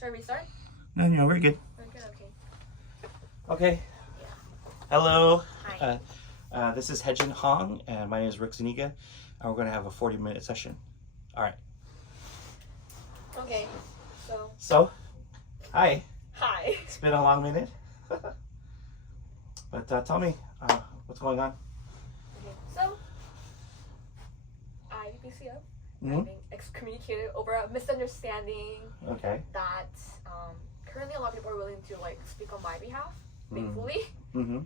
Should I restart? No, we're good. We're good, okay. Okay. Yeah. Hello. Hi. This is Hejin Hong, and my name is Rick Zuniga, and we're going to have a 40-minute session. All right. Okay. So, hi. Hi. It's been a long minute. But tell me, what's going on? Okay. So, IBCF, Mhm. I've been excommunicated over a misunderstanding Okay. that currently a lot of people are willing to like speak on my behalf, thankfully. Mm-hmm.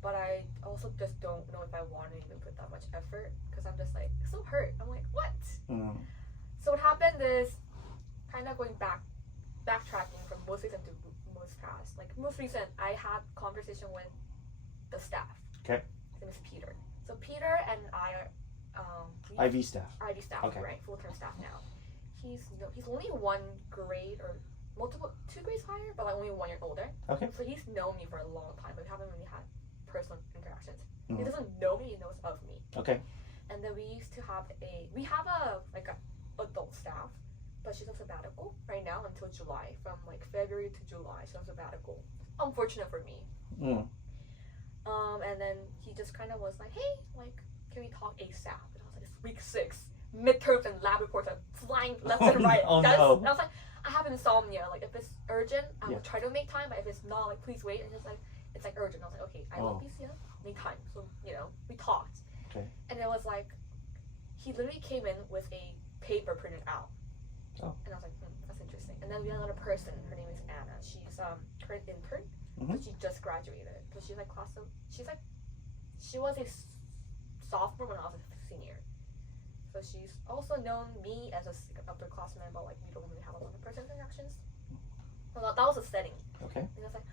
But I also just don't know if I want to even put that much effort because I'm just like so hurt. I'm like, what? Mm. So what happened is kind of backtracking from most recent to most past. Like most recent, I had conversation with the staff. Okay. His name is Peter. So Peter and I are IV staff. IV staff, Okay. right? Full-term staff now. He's only one grade or two grades higher, but like only 1 year older. Okay. So he's known me for a long time, but we haven't really had personal interactions. He Mhm. doesn't know me; he knows of me. Okay. And then we used to have a adult staff, but she's on sabbatical right now until July. From like February to July, she's on sabbatical. Unfortunate for me. Mm. And then he just kind of was like, hey, like, can we talk ASAP? And I was like, it's week 6, midterms and lab reports are flying left and right. Oh, Guys, no. and I was like, I have insomnia. Like, if it's urgent, I Yeah. will try to make time. But if it's not, like, please wait. And it's like urgent. I was like, okay, I love BCF, make time. So we talked. Okay. And it was like, he literally came in with a paper printed out. Oh. And I was like, that's interesting. And then we had another person. Her name is Anna. She's current intern. Mhm. But she just graduated. So she's like she was a sophomore when I was a senior. So she's also known me as a upperclassman, but like we don't really have a lot of person interactions. So that was a setting. Okay. And it's like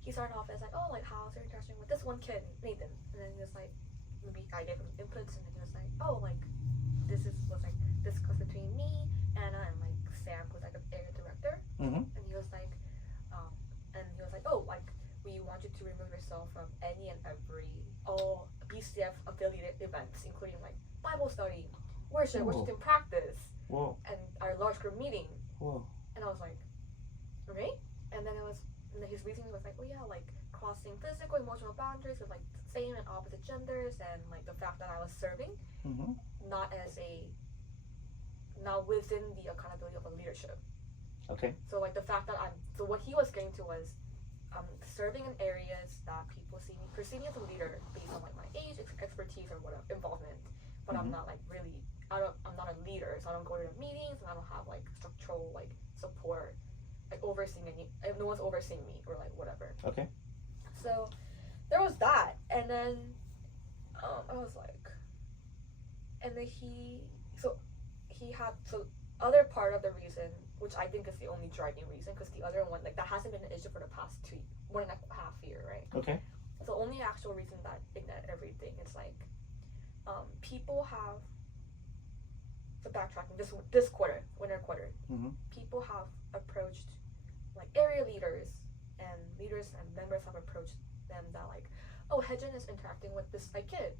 he started off as like, oh, like how's your interaction with this one kid, Nathan? And then he was like, maybe I gave him inputs, and then he was like, oh, like this was like discussed between me, Anna, and like Sam, who's like an area director. Mm-hmm. And he was like, oh, like we want you to remove yourself from any and all BCF affiliated events, including like Bible study, worship in practice, Whoa. and our large group meeting. Whoa. And I was like, okay. And then his reasoning was like, oh yeah, like crossing physical, emotional boundaries with like same and opposite genders, and like the fact that I was serving, Mm-hmm. not within the accountability of a leadership. Okay. So like the fact that so what he was getting to was serving in areas that people perceive me as a leader based on like my age, expertise, or whatever involvement. But I'm not like really I'm not a leader, so I don't go to the meetings, and I don't have like structural like support, like overseeing no one's overseeing me or like whatever. Okay. So there was that, and then I was like, and then other part of the reason, which I think is the only driving reason, because the other one, like that hasn't been an issue for the past 1.5 years, right? Okay. So the only actual reason that ignited everything is like, people have, so backtracking, this quarter, winter quarter, Mm-hmm. people have approached like area leaders and members have approached them that like, oh, Hejin is interacting with this like kid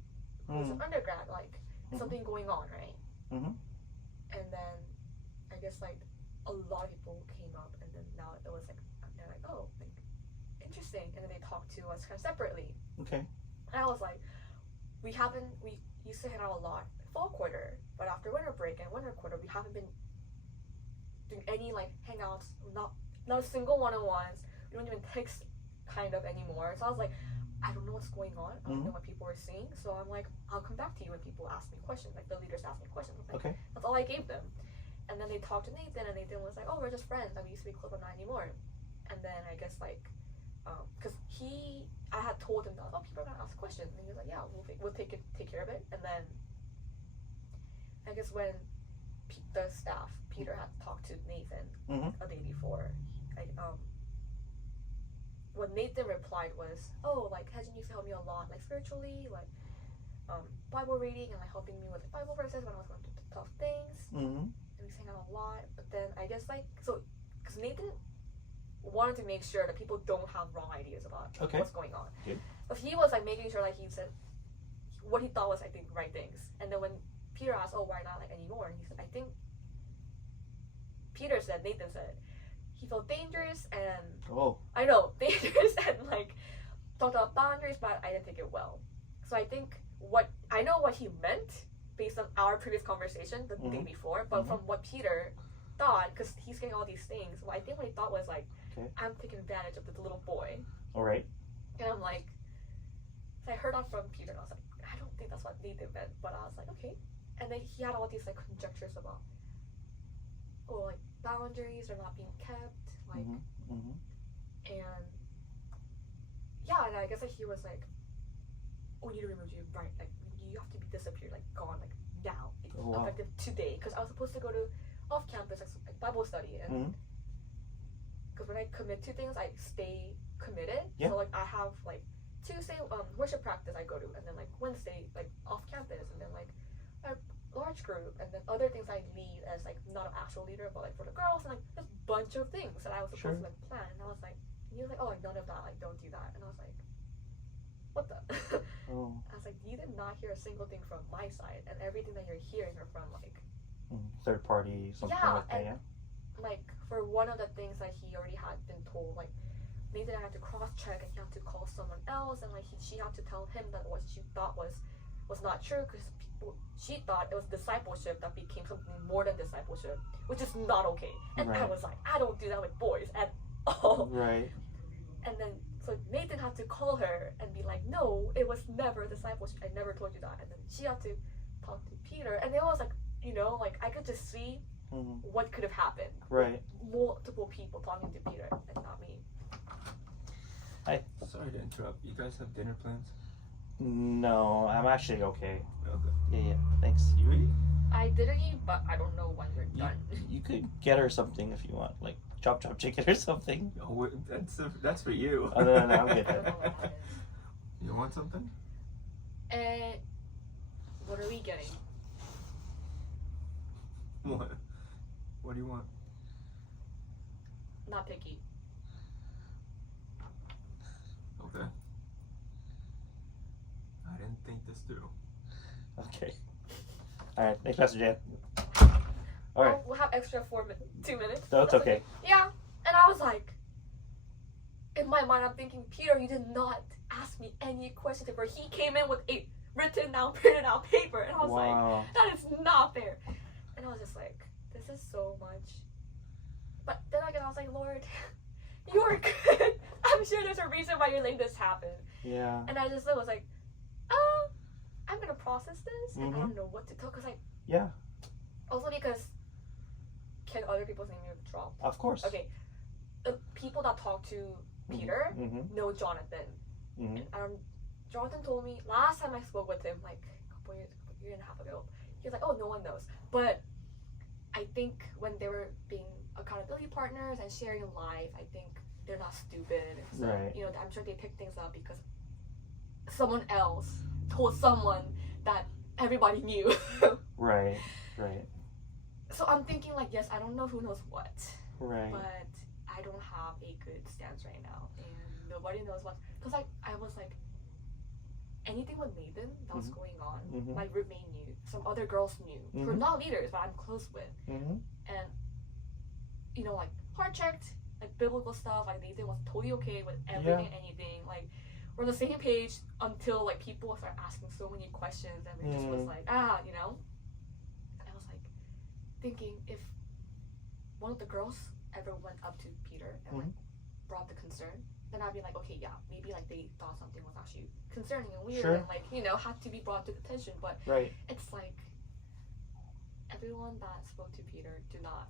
who's an undergrad, like something going on, right? Mm-hmm. And then I guess like a lot of people came up, and then now it was like they're like, oh, like interesting, and then they talked to us kind of separately. Okay. And I was like, we used to hang out a lot fall quarter, but after winter break and winter quarter, we haven't been doing any like hangouts, not a single one-on-ones. We don't even text kind of anymore. So I was like, I don't know what's going on. I don't know what people are saying. So I'm like, I'll come back to you when people ask me questions, like the leaders ask me questions. Like, Okay. that's all I gave them. And then they talked to Nathan, and Nathan was like, oh, we're just friends. Like, we used to be close, but not anymore. And then I guess like, because I had told him that, oh, people are gonna ask questions, and he was like, yeah, we'll take care of it. And then I guess when the staff, Peter, had talked to Nathan a day before, what Nathan replied was, oh, like Hejin used to help me a lot, like spiritually, like Bible reading, and like helping me with Bible verses when I was going through tough things. Mm-hmm. And we sang out a lot. But then I guess like, so because Nathan wanted to make sure that people don't have wrong ideas about what's going on. Good. But he was like making sure like he said what he thought was I think the right things. And then when Peter asked, oh, why not like anymore, and he said, I think Nathan said he felt dangerous and Oh. I know dangerous and like talked about boundaries, but I didn't take it well. So I think I know what he meant based on our previous conversation the day before, but from what Peter thought, because he's getting all these things, I think what he thought was like, I'm taking advantage of the little boy. All right. And I'm like, so I heard that from Peter, and I was like, I don't think that's what Nathan meant, but I was like, okay. And then he had all these like conjectures about, like boundaries are not being kept, like, and yeah, and I guess like he was like, we need to remove you, right? Like you have to be disappeared, like gone, like now, effective today. Because I was supposed to go to off campus like Bible study, and because when I commit to things, I stay committed. Yeah. So like I have like Tuesday worship practice I go to, and then like Wednesday like off campus, and then like a large group, and then other things I lead as like not an actual leader, but like for the girls, and like this bunch of things that I was supposed to like plan. And I was like, he was like, oh, like none of that, like don't do that. And I was like, what the? I was like, you did not hear a single thing from my side, and everything that you're hearing are from like third party, something like that. Yeah. Like for one of the things that he already had been told, like Nathan had to cross check and he had to call someone else, and like she had to tell him that what she thought was not true, because she thought it was discipleship that became something more than discipleship, which is not okay. And I was like, I don't do that with boys at all. Right. And then so Nathan had to call her and be like, no, it was never discipleship. I never told you that. And then she had to talk to Peter, and it was like, like I could just see what could have happened. Right. Multiple people talking to Peter and not me. Hi. Sorry to interrupt. You guys have dinner plans? No, I'm actually okay. Okay. Yeah, thanks. You eat? I didn't eat, but I don't know when you're done. You could get her something if you want, like chop chicken or something. Oh, that's for you. Oh, no, I'm good. I don't know what that is. You want something? What are we getting? What? What do you want? Not picky. Okay. I didn't think this through. Okay. All right. Thanks, Pastor Jan. All right. We'll have extra 2 minutes. No, it's okay. Yeah, and I was like, in my mind, I'm thinking, Peter, you did not ask me any questions before. He came in with a written down, printed out paper, and I was like, that is not fair. And I was just like, this is so much. But then again, I was like, Lord, you are good. I'm sure there's a reason why you're letting this happen. Yeah. And I just was like, I'm gonna process this, and I don't know what to tell, because Yeah. Also because, can other people's name be dropped? Of course. Okay, the people that talk to Peter know Jonathan. And Jonathan told me last time I spoke with him, like a year and a half ago, he was like, oh, no one knows. But I think when they were being accountability partners and sharing life, I think they're not stupid. So, Right. I'm sure they picked things up because someone else told someone that everybody knew. Right. So I'm thinking like, yes, I don't know who knows what. Right. But I don't have a good stance right now, and nobody knows what. Because I was like, anything with Nathan that was going on, my roommate knew, some other girls knew, who are not leaders, but I'm close with. And, like, heart checked, like, biblical stuff, like, Nathan was totally okay with everything and anything. Like, we're on the same page until, like, people start asking so many questions, and it just was like, And I was like, thinking if one of the girls ever went up to Peter and like brought the concern, then I'd be like, okay, yeah, maybe like they thought something was actually concerning and weird and like had to be brought to attention. But it's like everyone that spoke to Peter do not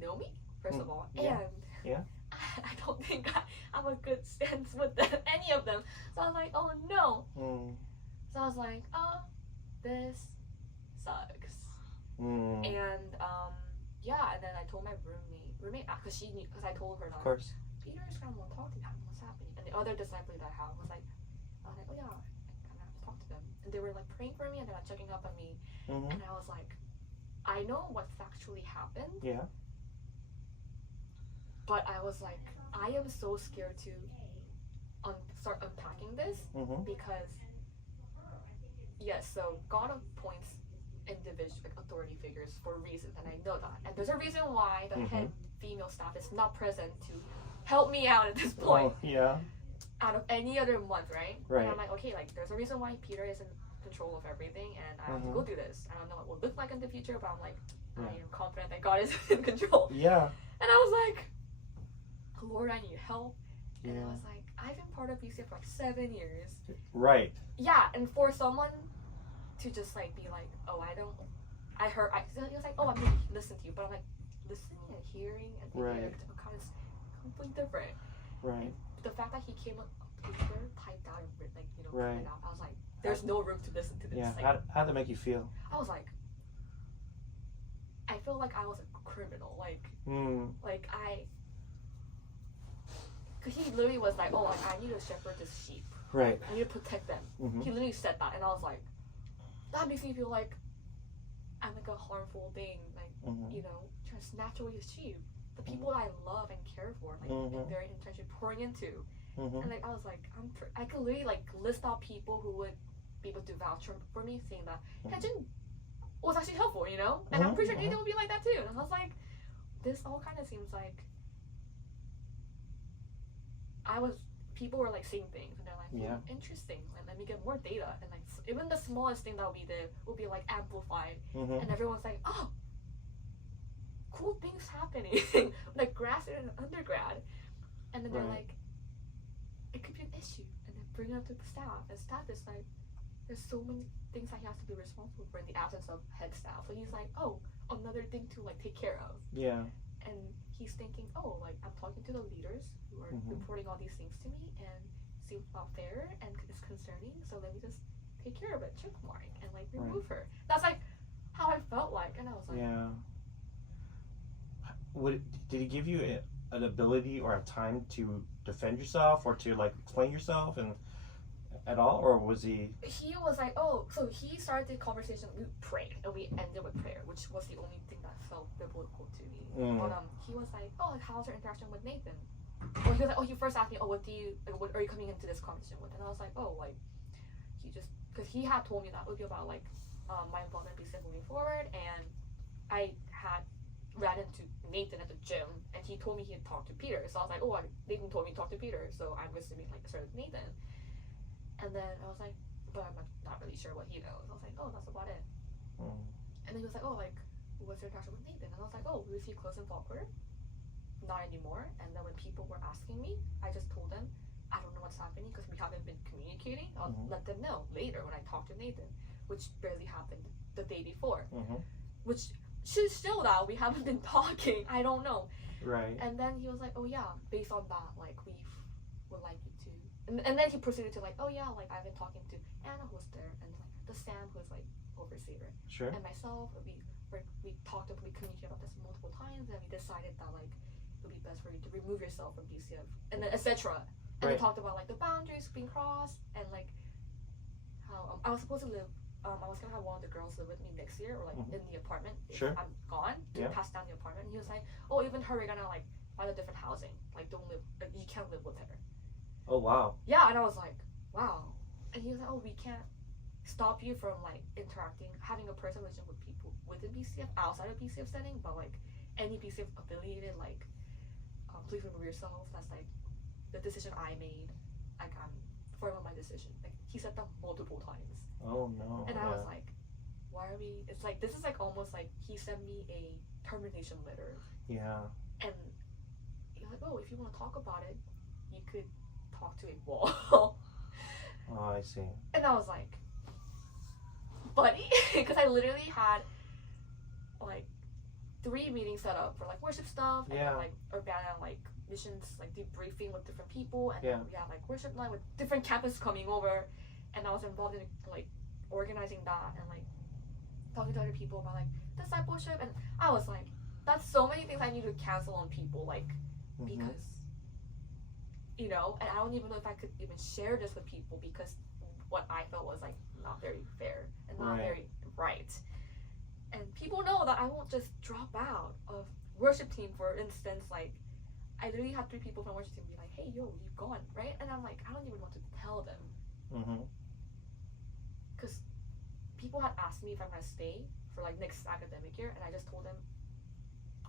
know me, first of all, and I don't think I have a good stance with them, any of them. So I was like, oh no. So I was like, oh, this sucks. And and then I told my roommate, because she knew, because I told her that. Of course. Peter's kind of want to talk to me. What's happening? And the other disciple that I have was like, oh yeah, I kind of have to talk to them. And they were like praying for me and they're like checking up on me. And I was like, I know what factually happened. Yeah. But I was like, I am so scared to start unpacking this because so God appoints individual authority figures for a reason, and I know that. And there's a reason why the head female staff is not present to help me out at this point. Oh, yeah. Out of any other month, right? Right. And I'm like, okay, like there's a reason why Peter is in control of everything, and I have to go do this. I don't know what it will look like in the future, but I'm like, I am confident that God is in control. Yeah. And I was like, Lord, I need help. And I was like, I've been part of BCF for like 7 years. Right. Yeah, and for someone to just like be like, oh, I he was like, oh, I'm gonna listen to you, but I'm like, listening and hearing and thinking of different kinds completely different. Right. The fact that he came with paper typed out and like Right. printed out, I was like, there's no room to listen to this. Yeah. Like, How'd that make you feel? I was like, I feel like I was a criminal. Like cause he literally was like, oh, like I need to shepherd this sheep. Right. I need to protect them. Mhm. He literally said that, and I was like, that makes me feel like I'm like a harmful thing, like trying to snatch away his sheep, the people that I love and care for, like and very intentionally pouring into. And like I was like, I could literally like list out people who would be able to vouch for me, saying that Hyunjin was actually helpful, and I'm pretty sure Nathan would be like that too. And I was like, this all kind of seems like people were like seeing things, and they're like, interesting, like let me get more data, and like even the smallest thing that would be like amplified, and everyone's like, oh, cool things happening, like graduate and undergrad, and then they're like, it could be an issue, and then bring it up to the staff, and staff is like, there's so many things that he has to be responsible for in the absence of head staff, so he's like, oh, another thing to like take care of. And he's thinking, oh, like I'm talking to the leaders who are reporting all these things to me, and seems not fair and it's concerning. So let me just take care of it, check mark, and like remove her. That's like how I felt like, and I was like, Did he give you an ability or a time to defend yourself or to like explain yourself and at all, or was he? He was like, oh, so he started the conversation. We prayed, and we ended with prayer, which was the only thing that felt biblical to me. But he was like, oh, like how's your interaction with Nathan? Well, he was like, oh, he first asked me, oh, what are you coming into this conversation with? And I was like, oh, like because he had told me that it would be about like my involvement in BCF moving forward, and I had ran into Nathan at the gym, and he told me he had talked to Peter. So I was like, oh, Nathan told me to talk to Peter, so I'm assuming like started with Nathan. And then I was like, but I'm not really sure what he knows. I was like, oh, that's about it. And then he was like, oh, like, what's your interaction with Nathan? And I was like, oh, was he close in fall quarter? Not anymore. And then when people were asking me, I just told them, I don't know what's happening because we haven't been communicating. I'll let them know later when I talk to Nathan, which barely happened the day before. Which should show that we haven't been talking. I don't know. Right. And then he was like, oh yeah, based on that, like, we would like you to. And then he proceeded to like, oh yeah, like I've been talking to Anna who's there, and like the Sam who's like overseer, and myself. We talked about, we communicated about this multiple times, and we decided that like it would be best for you to remove yourself from BCF, and then etc. And we talked about like the boundaries being crossed, and like how I was supposed to live. I was gonna have one of the girls live with me next year, or like in the apartment if I'm gone to pass down the apartment. And he was like, oh, even her, we're gonna like find a different housing. Like don't live, like, you can't live with her. Oh wow. Yeah, and I was like, wow. And he was like, oh, we can't stop you from like interacting, having a personal relationship with people within BCF, outside of BCF setting, but like any BCF affiliated, like please remove yourself. That's like the decision I made. Like I'm firm on my decision. Like he said that multiple times. Oh no. And I was like, why are we? It's like this is like almost like he sent me a termination letter. Yeah. And he was like, oh, if you want to talk about it, you could talk to a wall. Oh, I see. And I was like, buddy, because I literally had like 3 meetings set up for like worship stuff, and then, like Urbana like missions like debriefing with different people, and then we had like worship night with different campuses coming over, and I was involved in like organizing that and like talking to other people about like discipleship, and I was like, that's so many things I need to cancel on people, like because and I don't even know if I could even share this with people because what I felt was like not very fair and not very right. And people know that I won't just drop out of worship team, for instance. Like I literally had 3 people from worship team be like, hey yo, you've gone, right? And I'm like, I don't even want to tell them because people had asked me if I'm gonna stay for like next academic year, and I just told them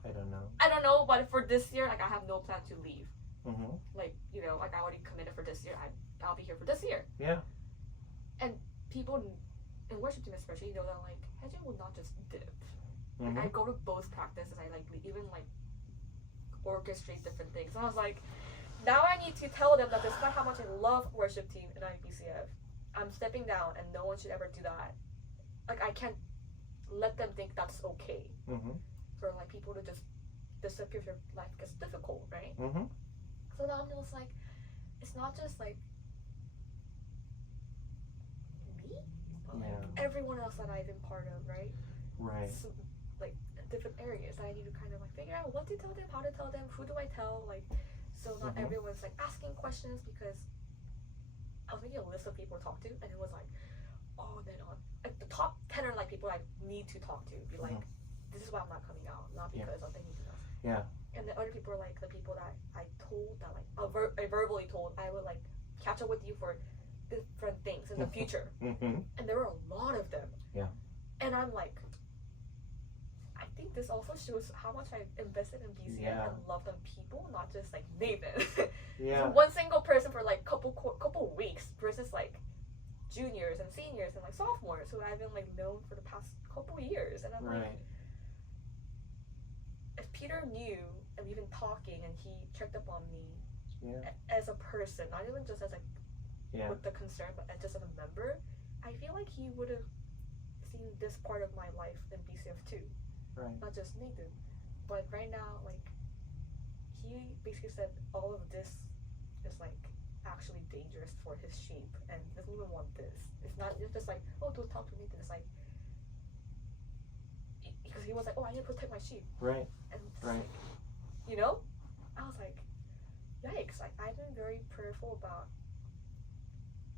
I don't know. I don't know, but for this year, like I have no plan to leave. Mm-hmm. Like, you know, like I already committed for this year. I'll be here for this year. Yeah. And people in worship team especially know that like Hejin will not just dip. Like Mm-hmm. I go to both practices. I like even like orchestrate different things. And I was like, now I need to tell them that despite how much I love worship team and IBCF, I'm stepping down and no one should ever do that. Like I can't let them think that's okay Mm-hmm. for like people to just disappear if your life gets difficult, right? Mm-hmm. So now I'm just like, it's not just like me, but like Yeah. everyone else that I've been part of, right? Right. So, like different areas that I need to kind of like figure out what to tell them, how to tell them, who do I tell, like, so not Mhm. everyone's like asking questions because I was making a list of people to talk to, and it was like, oh, then on like the top 10 are like people I need to talk to, be like, this is why I'm not coming out, not Yeah. because of anything else. Yeah. And the other people are like the people that I told that like I verbally told I would like catch up with you for different things in the future, Mm-hmm. and there were a lot of them. Yeah. And I'm like, I think this also shows how much I invested in BCF Yeah. and loved on people, not just like Nathan. Yeah. One single person for like couple weeks versus like juniors and seniors and like sophomores who I've been like known for the past couple years. And I'm like, Right. if Peter knew and we've been talking and he checked up on me Yeah. as a person, not even just as like Yeah. with the concern, but as just as a member, I feel like he would have seen this part of my life in BCF too, Right. not just Nathan. But right now, like he basically said all of this is like actually dangerous for his sheep and doesn't even want this. It's not just like, oh, don't talk to Nathan. It's like because he was like, oh, I need to protect my sheep. Right. And it's Right. like, you know, I was like, yikes! Like I've been very prayerful about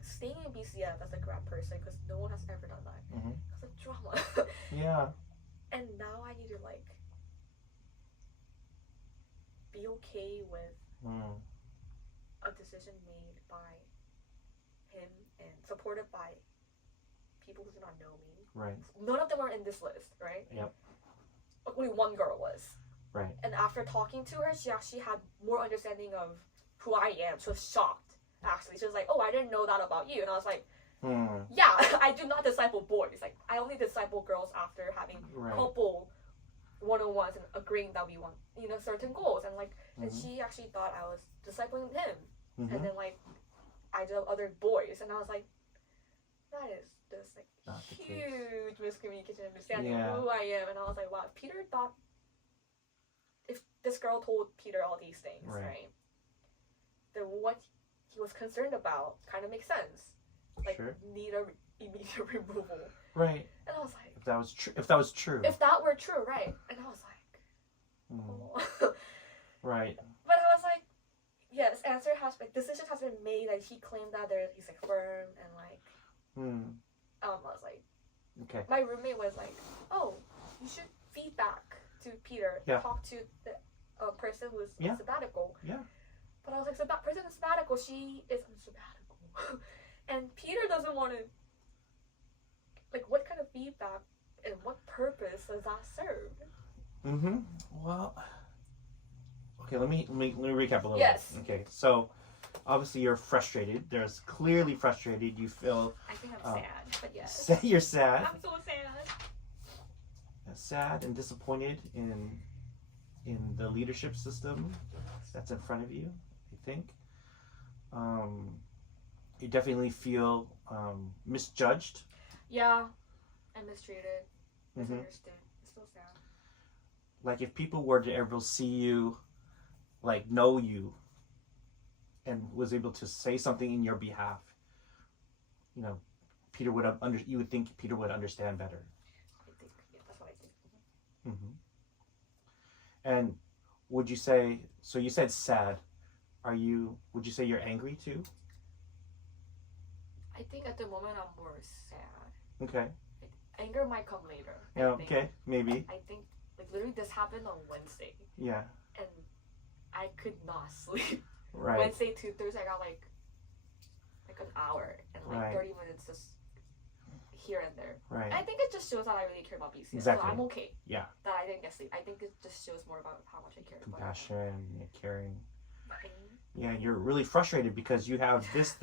staying in BCF as a grad person because no one has ever done that Mhm. because of drama. Yeah. And now I need to like be okay with Mm. a decision made by him and supported by people who do not know me. Right. None of them are in this list, right? Yep. Only one girl was. Right. And after talking to her, she actually had more understanding of who I am. She was shocked, actually. She was like, oh, I didn't know that about you. And I was like, Hmm. yeah, I do not disciple boys. Like, I only disciple girls after having Right. couple one-on-ones and agreeing that we want, you know, certain goals. And like, and Mhm. she actually thought I was discipling him. Mhm. And then like, I did other boys. And I was like, that is this like Not the case. huge miscommunication, understanding Yeah. of who I am. And I was like, wow, if Peter thought, if this girl told Peter all these things, Right. right? Then what he was concerned about kind of makes sense. Like, Sure. need a immediate removal. Right. And I was like, If that was true. If that was true. if that were true, right? And I was like, Mm. oh. Right. But I was like, yes, answer has like decision has been made. Like he claimed that he's like firm and like Hmm. I was like, Okay. my roommate was like, oh, you should feedback to Peter. Yeah. Talk to the person who's Yeah. on sabbatical. Yeah. But I was like, so that person on sabbatical, she is on sabbatical, and Peter doesn't want to. Like, what kind of feedback and what purpose does that serve? Mm-hmm. Well. Okay. Let me recap a little Yes. bit. Okay. So, obviously, you're frustrated. There's clearly frustrated. You feel I think I'm Oh. sad, but yes. you're sad. I'm so sad. Sad and disappointed in the leadership system that's in front of you. I think you definitely feel misjudged. Yeah, and mistreated, Mhm. misunderstood. It's so sad. Like if people were to ever see you, like know you, and was able to say something in your behalf, you know, Peter would have you would think Peter would understand better. I think, yeah, that's what I think. Mm-hmm. And would you say? So you said sad. Would you say you're angry too? I think at the moment I'm more sad. Okay. Anger might come later. I Yeah. think. Okay. Maybe. I think like literally this happened on Wednesday, Yeah. and I could not sleep. Right. Wednesday to Thursday, I got like an hour and like Right. 30 minutes just here and there. Right. I think it just shows that I really care about BCS. Exactly. So I'm okay. Yeah. That I didn't get sleep. I think it just shows more about how much I care about Compassion, caring. it. Yeah, you're really frustrated because you have this.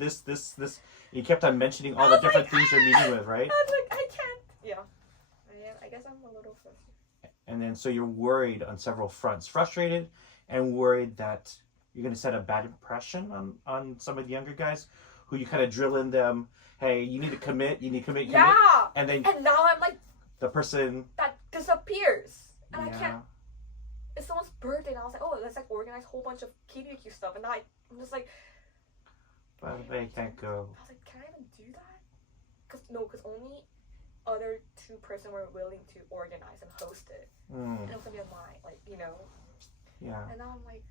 You kept on mentioning all the different things you're meeting with, right? I was like, I can't. Yeah. I guess I'm a little frustrated. And then so you're worried on several fronts. Frustrated and worried that you're going to set a bad impression on some of the younger guys who you kind of drill in them, hey, you need to commit, commit. Yeah. And then And now I'm like, the person... that disappears. And I Yeah. can't. It's someone's birthday, and I was like, oh, let's like organize a whole bunch of KBQ stuff. And now I'm just like, But they can't go. I was like, can I even do that? Because only other 2 person were willing to organize and host it. Mm, And it was gonna be on my, like, yeah. And now I'm like,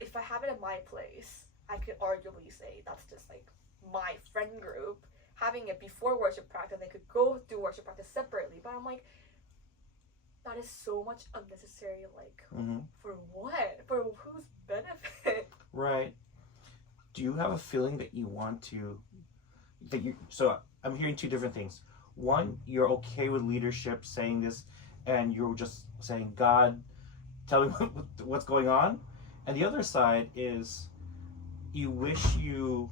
if I have it at my place, I could arguably say that's just like my friend group having it before worship practice. They could go do worship practice separately. But I'm like, that is so much unnecessary. Like, Hmm. for what? For whose benefit? Right. Do you have a feeling that you want to... So I'm hearing two different things. One, you're okay with leadership saying this, and you're just saying, God, tell me what's going on. And the other side is you wish you...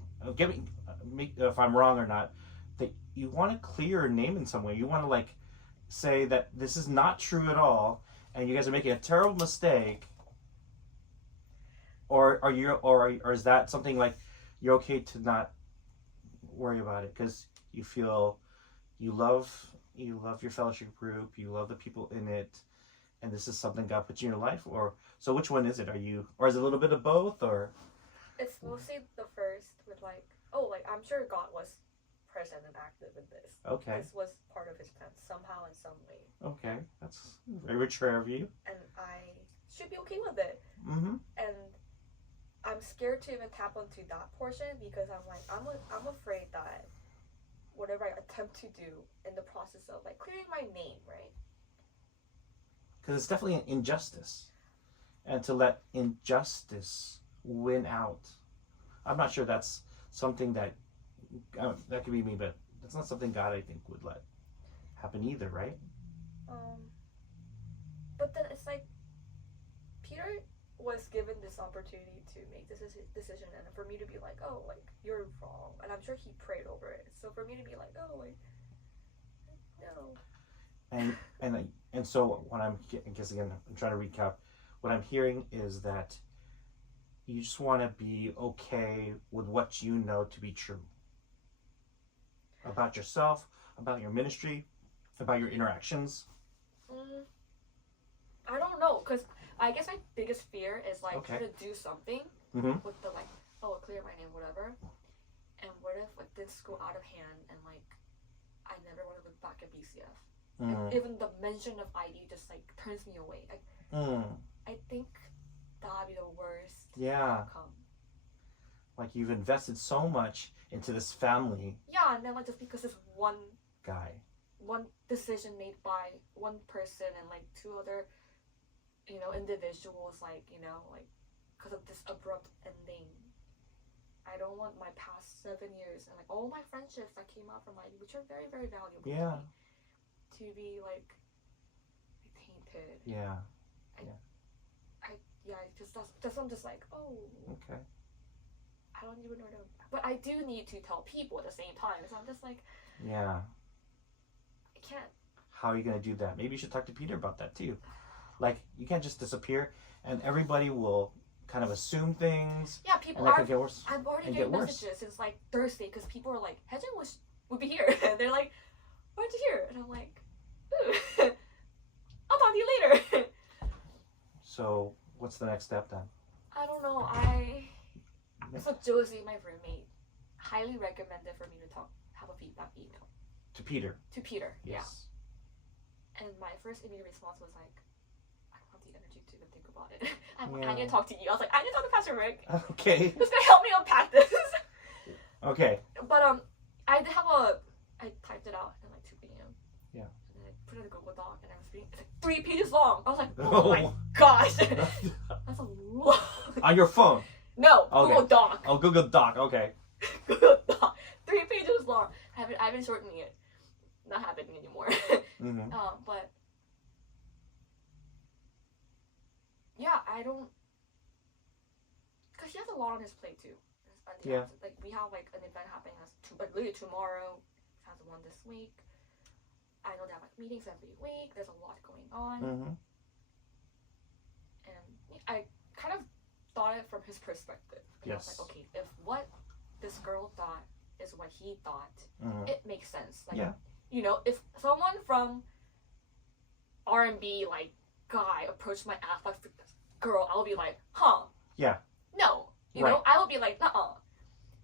if I'm wrong or not, that you want to clear your name in some way. You want to, like, say that this is not true at all, and you guys are making a terrible mistake. Or is that something like you're okay to not worry about it because you feel you love your fellowship group, you love the people in it, and this is something God put you in your life? Or so which one is it? Or is it a little bit of both? Or It's mostly the first with like, oh, like I'm sure God was present and active in this. okay, This was part of his plan somehow in some way. okay, that's very mature of you. And I should be okay with it. Mm-hmm. And I'm scared to even tap onto that portion because I'm like, I'm afraid that whatever I attempt to do in the process of like clearing my name, right? Because it's definitely an injustice, and to let injustice win out, I'm not sure that's something that could be me, but that's not something God I think would let happen either, right? But then it's like Peter was given this opportunity to make this decision, and for me to be like, oh, like you're wrong, and I'm sure he prayed over it. So for me to be like, oh, like no. And so what I guess again, I'm trying to recap. What I'm hearing is that you just want to be okay with what you know to be true about yourself, about your ministry, about your interactions. I don't know, because I guess my biggest fear is like Okay. try to do something Mm-hmm. with the like, oh, clear my name, whatever. And what if like this go out of hand and like I never want to look back at BCF? Like, even the mention of ID just like turns me away. I think that'd be the worst Yeah, outcome. like you've invested so much into this family Yeah, and then like just because this one guy. decision made by one person and like 2 other, individuals, like, like because of this abrupt ending. I don't want my past 7 years and like all my friendships that came out from ID, which are very, very valuable Yeah. to be like tainted. Yeah. I'm just like, oh, Okay. I don't even know. But I do need to tell people at the same time. So I'm just like, Yeah. I can't. How are you going to do that? Maybe you should talk to Peter about that too. Like, you can't just disappear and everybody will kind of assume things. Yeah, people And that are. could get worse. I've already and getting get worse. messages since like Thursday because people are like, Hejin would be here. And they're like, why aren't you here? And I'm like, ooh, I'll talk to you later. So, what's the next step then? I don't know. So Josie, my roommate, highly recommended for me to have a feedback email To Peter. to Peter. Yes. Yeah. And my first immediate response was like, I don't have the energy to even think about it. I Yeah. need to talk to you. I was like, I need to talk to Pastor Rick. Okay. Who's gonna help me unpack this? Okay. But I typed it out at like 2 p.m. Yeah. And then I put it in a Google Doc and I was reading. It's like 3 pages long. I was like, oh Oh. my gosh, that's a lot. On your phone. No, Okay. Google Doc. Oh, Google Doc. Okay. Google Doc. 3 pages long. I haven't shortened it. not happening anymore. Mm-hmm. But yeah, I don't, because he has a lot on his plate too. Yeah. Like we have like an event happening like literally tomorrow. He has one this week. I know they have like meetings every week. There's a lot going on, Mm-hmm. and I kind of thought it from his perspective. And I was Yes. like, okay, if what this girl thought is what he thought, Mm-hmm. it makes sense. Like, Yeah. you know, if someone from R&B like guy approached my athletic girl, I'll be like, huh? Yeah. No. You Right. know, I will be like, nuh-uh.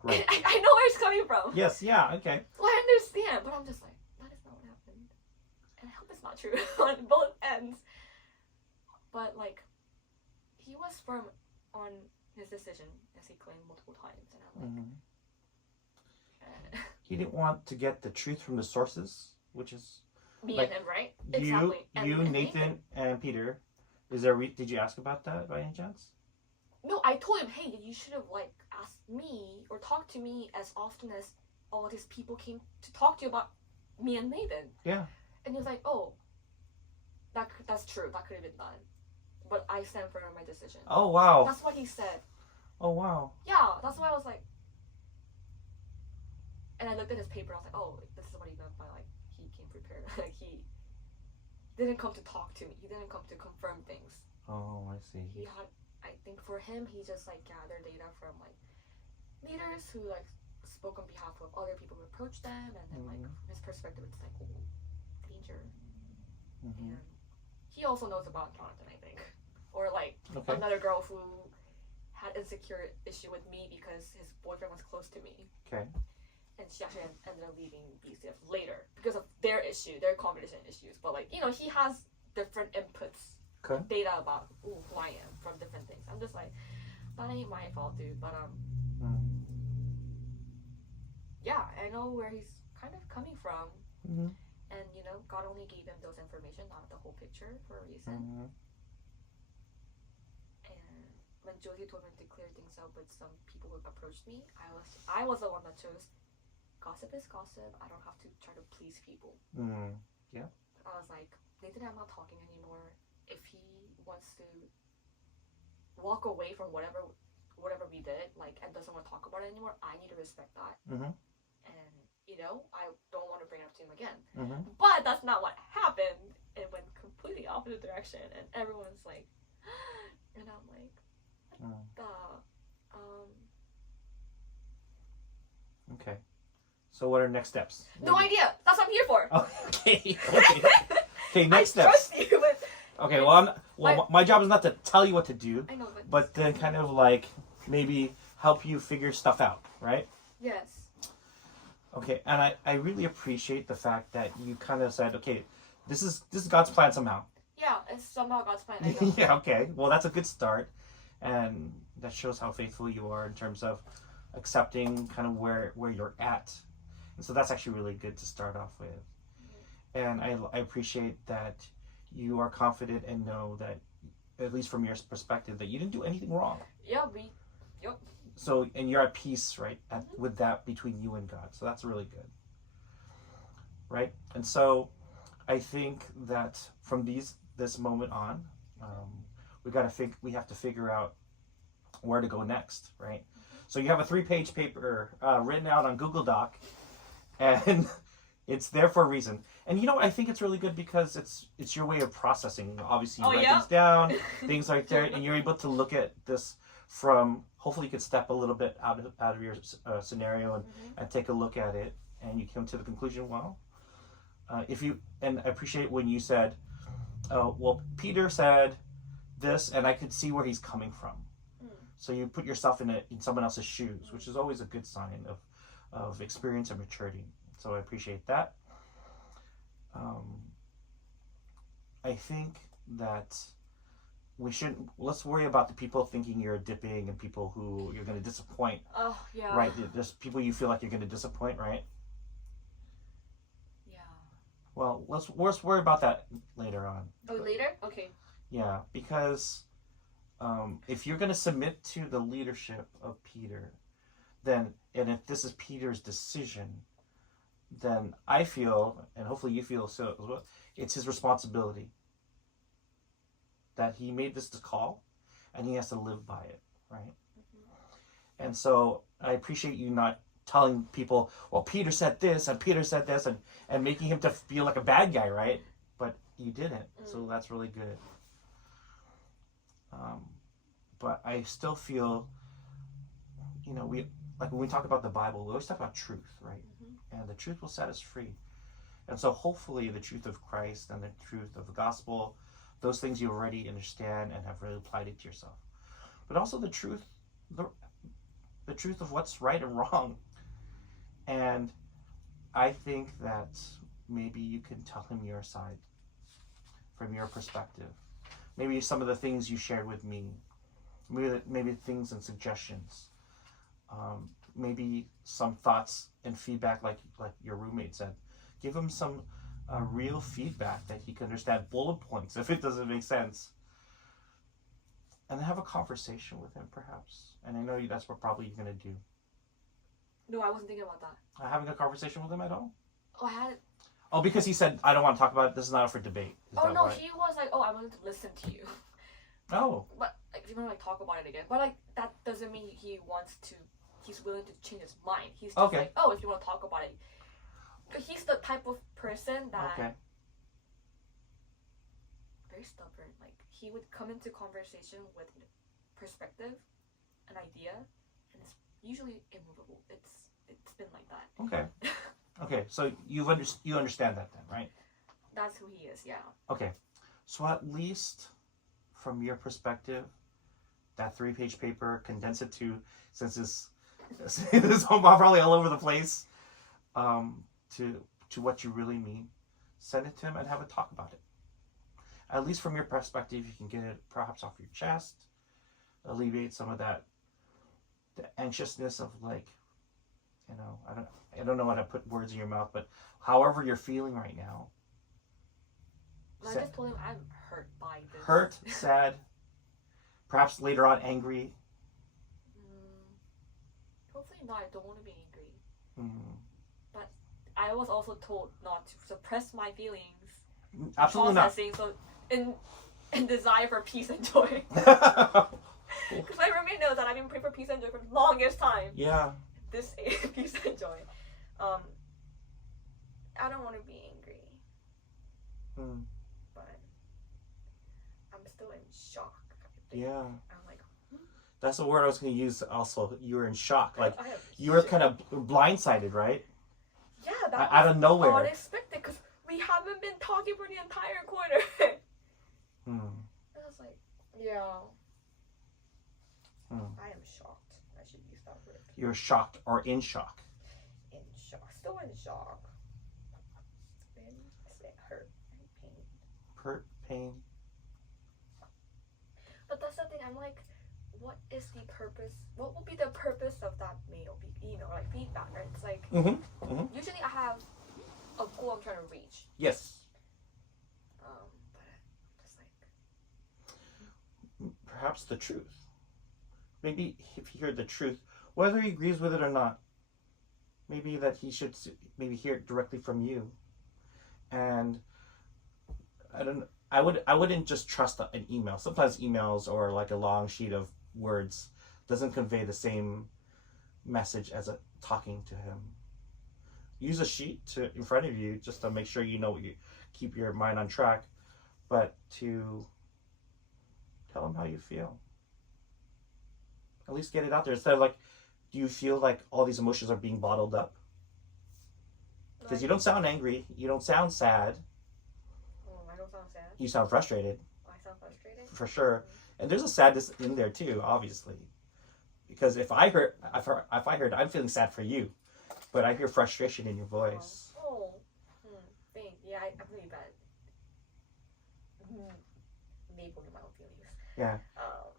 Right. I know where it's coming from. Yes. Yeah. Okay. Well, I understand, but I'm just like, that is not what happened. And I hope it's not true on both ends. But like, he was firm on his decision, as he claimed multiple times, and I'm like, Mm-hmm. eh. He didn't want to get the truth from the sources, which is Me Like, and him, right? you, Exactly. And Nathan, and Peter. Is there? Did you ask about that by any chance? No, I told him, hey, you should have like asked me or talked to me as often as all these people came to talk to you about me and Nathan. Yeah. And he was like, oh, that's true. That could have been done. But I stand firm on my decision. Oh wow. That's what he said. Oh wow. Yeah, that's why I was like. And I looked at his paper. I was like, oh, this is what he meant by like he came prepared. Like he didn't come to talk to me. He didn't come to confirm things. Oh, I see. He had, I think for him, he just like gathered data from like leaders who like spoke on behalf of other people who approached them, and then like from his perspective, it's like, oh, danger. Mm-hmm. And he also knows about Jonathan, I think, or like Okay. another girl who had insecure issue with me because his boyfriend was close to me. Okay. And she actually ended up leaving BCF later because of their issue, their competition issues. But like, you know, he has different inputs, Okay. data about who I am from different things. I'm just like, that ain't my fault, dude. But Mm-hmm. yeah, I know where he's kind of coming from, Mm-hmm. and you know, God only gave him those information, not the whole picture, for a reason. Mm-hmm. And when Josie told me to clear things out with some people who approached me, I was the one that chose. Gossip is gossip. I don't have to try to please people. Mm-hmm. I was like, Nathan, I'm not talking anymore. If he wants to walk away from whatever we did, like, and doesn't want to talk about it anymore, I need to respect that. Mm-hmm. And you know, I don't want to bring it up to him again. Mm-hmm. But that's not what happened. It went completely opposite direction, and everyone's like, and I'm like, what the Okay. So what are next steps? no idea. That's what I'm here for. Oh, okay. Okay. Okay. Next I steps. trust you with. Okay. Well, my job is not to tell you what to do, I know, but then kind of like maybe help you figure stuff out, right? yes. Okay. And I really appreciate the fact that you kind of said, okay, this is God's plan somehow. Yeah, it's somehow God's plan. I know. Yeah. Okay. Well, that's a good start, and that shows how faithful you are in terms of accepting kind of where you're at. And so that's actually really good to start off with. And I appreciate that you are confident and know that, at least from your perspective, that you didn't do anything wrong. Yeah, So, and you're at peace, right, with that between you and God. So that's really good. Right? And so I think that from this moment on, we have to figure out where to go next, right? So you have a 3-page paper written out on Google Doc, and it's there for a reason. And you know, I think it's really good because it's your way of processing. Obviously, you write things down, things like that, and you're able to look at this from. Hopefully, you could step a little bit out of your scenario and take a look at it, and you come to the conclusion. Well, and I appreciate when you said, well, Peter said this, and I could see where he's coming from. So you put yourself in someone else's shoes, which is always a good sign of experience and maturity. So I appreciate that. I think that let's worry about the people thinking you're dipping and people who you're going to disappoint. Oh, yeah. Right? There's people you feel like you're going to disappoint, right? Yeah. Well, let's worry about that later on. Oh, later? Okay. Yeah, because if you're going to submit to the leadership of Peter, then, and if this is Peter's decision, then I feel, and hopefully you feel so as well, it's his responsibility that he made this call and he has to live by it, right? And so I appreciate you not telling people, well, Peter said this and Peter said this, and making him to feel like a bad guy, right? But you didn't, so that's really good. But I still feel, we like when we talk about the Bible, we always talk about truth, right? And the truth will set us free. And so hopefully the truth of Christ and the truth of the gospel, those things you already understand and have really applied it to yourself. But also the truth of what's right and wrong. And I think that maybe you can tell him your side from your perspective. Maybe some of the things you shared with me, maybe things and suggestions, maybe some thoughts and feedback like your roommate said. Give him some real feedback that he can understand, bullet points if it doesn't make sense. And have a conversation with him, perhaps. And I know that's what probably you're going to do. No, I wasn't thinking about that. Having a conversation with him at all? Oh, I had. Oh, because he said, I don't want to talk about it. This is not up for debate. Oh, no, he was like, oh, I wanted to listen to you. Oh. But like, if you want to talk about it again. But like, that doesn't mean he's willing to change his mind. He's just like, oh, if you want to talk about it. But he's the type of person that. Okay. Very stubborn. Like, he would come into conversation with perspective, an idea, and it's usually immovable. It's been like that. Okay. Okay, so you understand that then, right? That's who he is, yeah. Okay, so at least from your perspective, that 3-page paper, condense it to, since this is probably all over the place, to what you really mean, send it to him and have a talk about it. At least from your perspective, you can get it perhaps off your chest, alleviate some of that, the anxiousness of like, I don't know how to put words in your mouth, but however you're feeling right now. I just told him I'm hurt by this. Hurt, sad, perhaps later on angry. Hopefully not. I don't want to be angry. But I was also told not to suppress my feelings. Absolutely not. So in desire for peace and joy. Because my roommate knows that I've been praying for peace and joy for the longest time. Yeah. This peace and joy. I don't want to be angry. But I'm still in shock. Yeah. I'm like, That's the word I was going to use also. You were in shock. Like, you were huge- kind of blindsided, right? Yeah, that Out was of nowhere. unexpected because we haven't been talking for the entire quarter. I was like, yeah. I am shocked. I should use that word. You're shocked or in shock. In shock. Still in shock. It hurt and pain. Hurt, pain. But that's the thing. I'm like, what is the purpose? What will be the purpose of that mail? Like feedback, right? It's like usually I have a goal I'm trying to reach. Yes. But just like Perhaps the truth. Maybe if you hear the truth, whether he agrees with it or not, maybe that he should hear it directly from you. And I wouldn't just trust an email. Sometimes emails or like a long sheet of words doesn't convey the same message as talking to him. Use a sheet in front of you just to make sure you know keep your mind on track, but to tell him how you feel. At least get it out there instead of like, do you feel like all these emotions are being bottled up? Because you don't sound angry, you don't sound sad. I don't sound sad. You sound frustrated. I sound frustrated. For sure. And there's a sadness in there too, obviously. Because if I heard I'm feeling sad for you, but I hear frustration in your voice. Thanks. Yeah, I'm really bad. Labeling my own feelings. Yeah.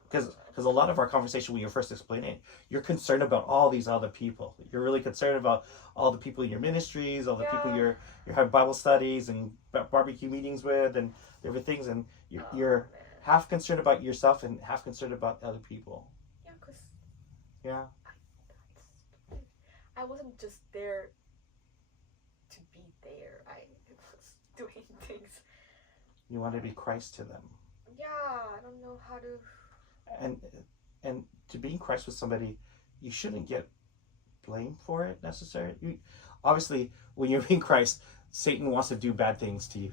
Because a lot of our conversation when you first explain it, you're concerned about all these other people. You're really concerned about all the people in your ministries, all the people you're having Bible studies and barbecue meetings with and different things, and you're half concerned about yourself and half concerned about other people. Yeah, because Yeah. I wasn't just there there. I was doing things. You want to be Christ to them. Yeah, I don't know how to. And to be in Christ with somebody, you shouldn't get blamed for it necessarily. Obviously, when you're in Christ, Satan wants to do bad things to you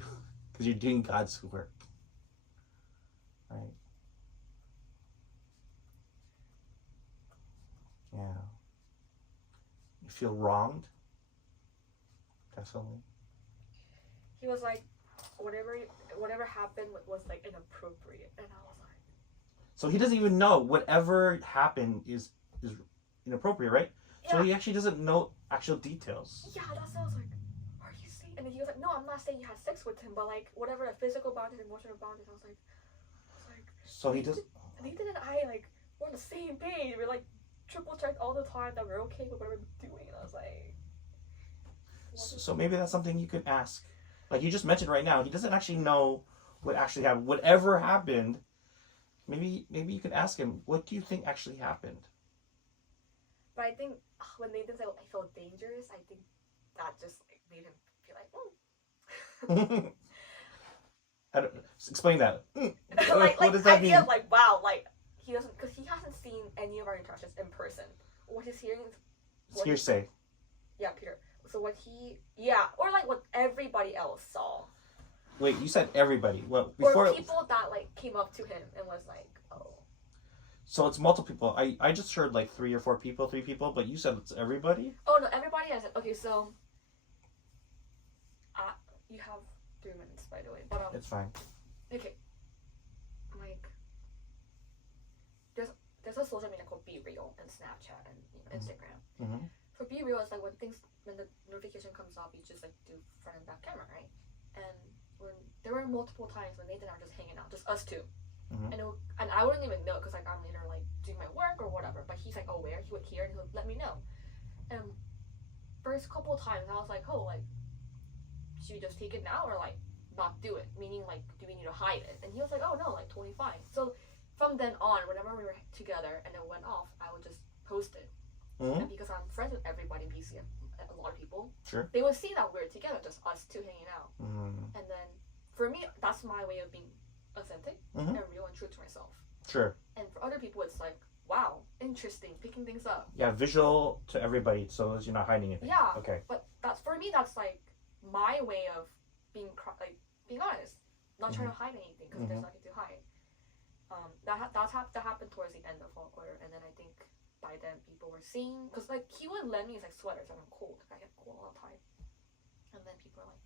because you're doing God's work. Right? Yeah. You feel wronged? Definitely. He was like, whatever happened was like inappropriate, and I was like, So he doesn't even know whatever happened is inappropriate, right? yeah, So he actually doesn't know actual details. yeah. That's what I was like. Are you saying? And then he was like, no, I'm not saying you had sex with him, but like whatever the physical boundaries, emotional boundaries. I was like, So he does. Nathan and I like we're on the same page. We're like triple checked all the time that we're okay with what we're doing. And I was like, So maybe that's something you could ask. Like you just mentioned right now, he doesn't actually know what actually happened. Whatever happened, maybe you could ask him, what do you think actually happened? But I think when Nathan said I felt dangerous, I think that just like made him feel like, Explain that. What does that mean? idea of like wow, like he doesn't because he hasn't seen any of our interactions in person. What he's hearing is It's hearsay. yeah, Peter. So what or like what everybody else saw. Wait, you said everybody. Well, Or before. people that like came up to him and was like, oh. So it's multiple people. I just heard like 3 people, but you said it's everybody? Oh no, everybody has it. Okay, so you have 3 minutes by the way. But It's fine. okay. Like there's a social media called Be Real and Snapchat and Instagram. Mm-hmm. For Be Real, it's like when the notification comes up, you just like do front and back camera, right? And when there were multiple times when Nathan and I were just hanging out, just us two, Mhm. and I wouldn't even know because like I'm either like doing my work or whatever. But he's like aware, he would hear and he would let me know. And first couple of times I was like, oh, like should we just take it now or like not do it? Meaning like, do we need to hide it? And he was like, oh no, like totally fine. So from then on, whenever we were together and it went off, I would just post it. Mm-hmm. And because I'm friends with everybody in BC and a lot of people, Sure. they would see that we're together, just us two hanging out. Mm-hmm. And then for me, that's my way of being authentic Mhm. and real and true to myself. Sure. And for other people, it's like, wow, interesting, picking things up. Yeah, visual to everybody, so as you're not hiding it. Yeah. Okay. But that's for me. That's like my way of being being honest, not trying to hide anything because there's nothing to hide. That happened towards the end of fall quarter, and then I think by then people were seeing because like he would lend me his like sweaters and I'm cold. I get cold all the time, and then people are like,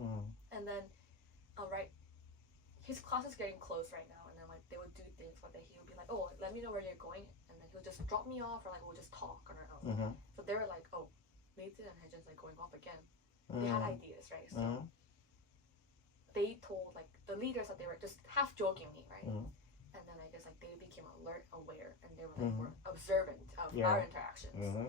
Mm-hmm. and then right, his class is getting close right now, and then like they would do things, but then he would be like, oh, let me know where you're going, and then he'll just drop me off or like we'll just talk on our own. Mm-hmm. So they were like, oh, Nathan and Hedges like going off again. They had ideas, right? So Mm-hmm. they told like the leaders that they were just half jokingly, right? Mhm. And then I guess like they became alert, aware, and they were like more observant of Yeah. our interactions. Mm-hmm.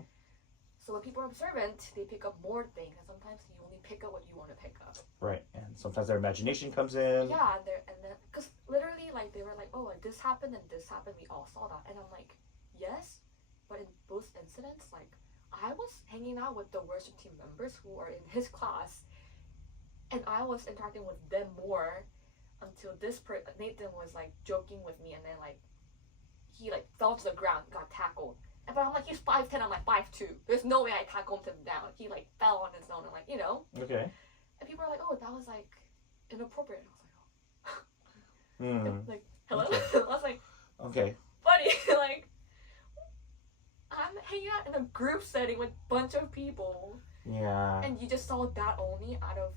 So when people are observant, they pick up more things, and sometimes you only pick up what you want to pick up. Right, and sometimes their imagination comes in. Yeah, and then because literally like they were like, oh, like this happened and this happened, we all saw that, and I'm like, yes, but in both incidents, like I was hanging out with the worship team members who are in his class, and I was interacting with them more until Nathan was like joking with me, and then like he like fell to the ground, got tackled. But I'm like, he's 5'10", I'm like 5'2". There's no way I tackled him down. He like fell on his own and like, you know. Okay. And people are like, oh, that was like inappropriate. And I was like, Mm. like hello. Okay. I was like, Okay. buddy, like I'm hanging out in a group setting with a bunch of people, Yeah. and you just saw that only out of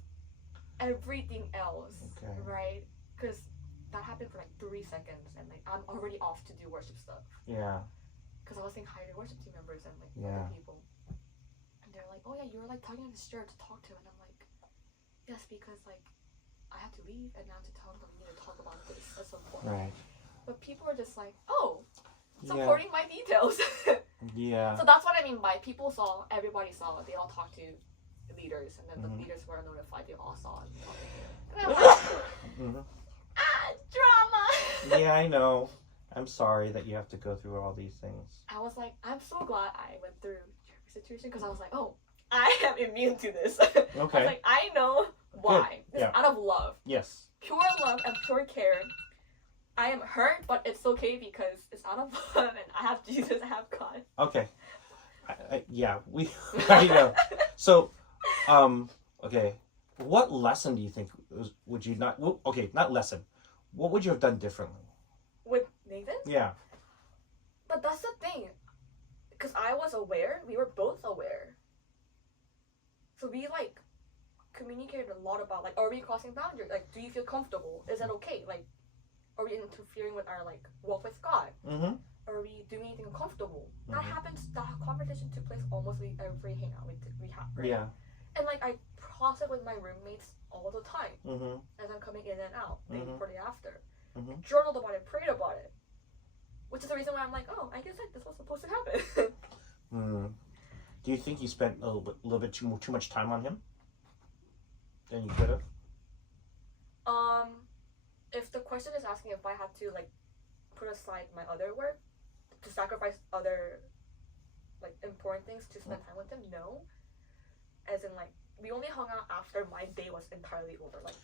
everything else, Okay. right? Because that happened for like 3 seconds, and like I'm already off to do worship stuff. Yeah. Because I was saying hi to worship team members and like Yeah. other people, and they're like, "Oh yeah, you were like tugging at his shirt to talk to him," and I'm like, "Yes, because like I have to leave and now to tell him that we need to talk about this at some point." Right. But people are just like, "Oh, Yeah. supporting my details." Yeah. So that's what I mean by people saw, everybody saw, they all talked to leaders, and then the leaders were notified, they all saw it. And I'm like, Mhm. drama! Yeah, I know. I'm sorry that you have to go through all these things. I was like, I'm so glad I went through Jeffrey's situation, because I was like, oh, I am immune to this. I was Okay. like, I know why. It's Yeah. out of love. Yes. Pure love and pure care. I am hurt, but it's okay because it's out of love and I have Jesus, I have God. Okay. Yeah, we. I know. So, okay. What lesson do you think would you not? Well, okay, not lesson. What would you have done differently? With Nathan? Yeah. But that's the thing. Because I was aware, we were both aware. So we like communicated a lot about like, are we crossing boundaries? Like, do you feel comfortable? Is that okay? Like, are we interfering with our like walk with God? Mm-hmm. Are we doing anything uncomfortable? Mhm. That happens. That conversation took place almost every hangout we have, right? Yeah. And like I process with my roommates all the time Mm-hmm. as I'm coming in and out, day Mhm. before, day after. Mhm. Journaled about it, prayed about it, which is the reason why I'm like, oh, I guess like this was supposed to happen. Mm. Do you think you spent a little bit too much time on him than you could have? If the question is asking if I had to like put aside my other work to sacrifice other like important things to spend time with him, no. As in like we only hung out after my day was entirely over. Like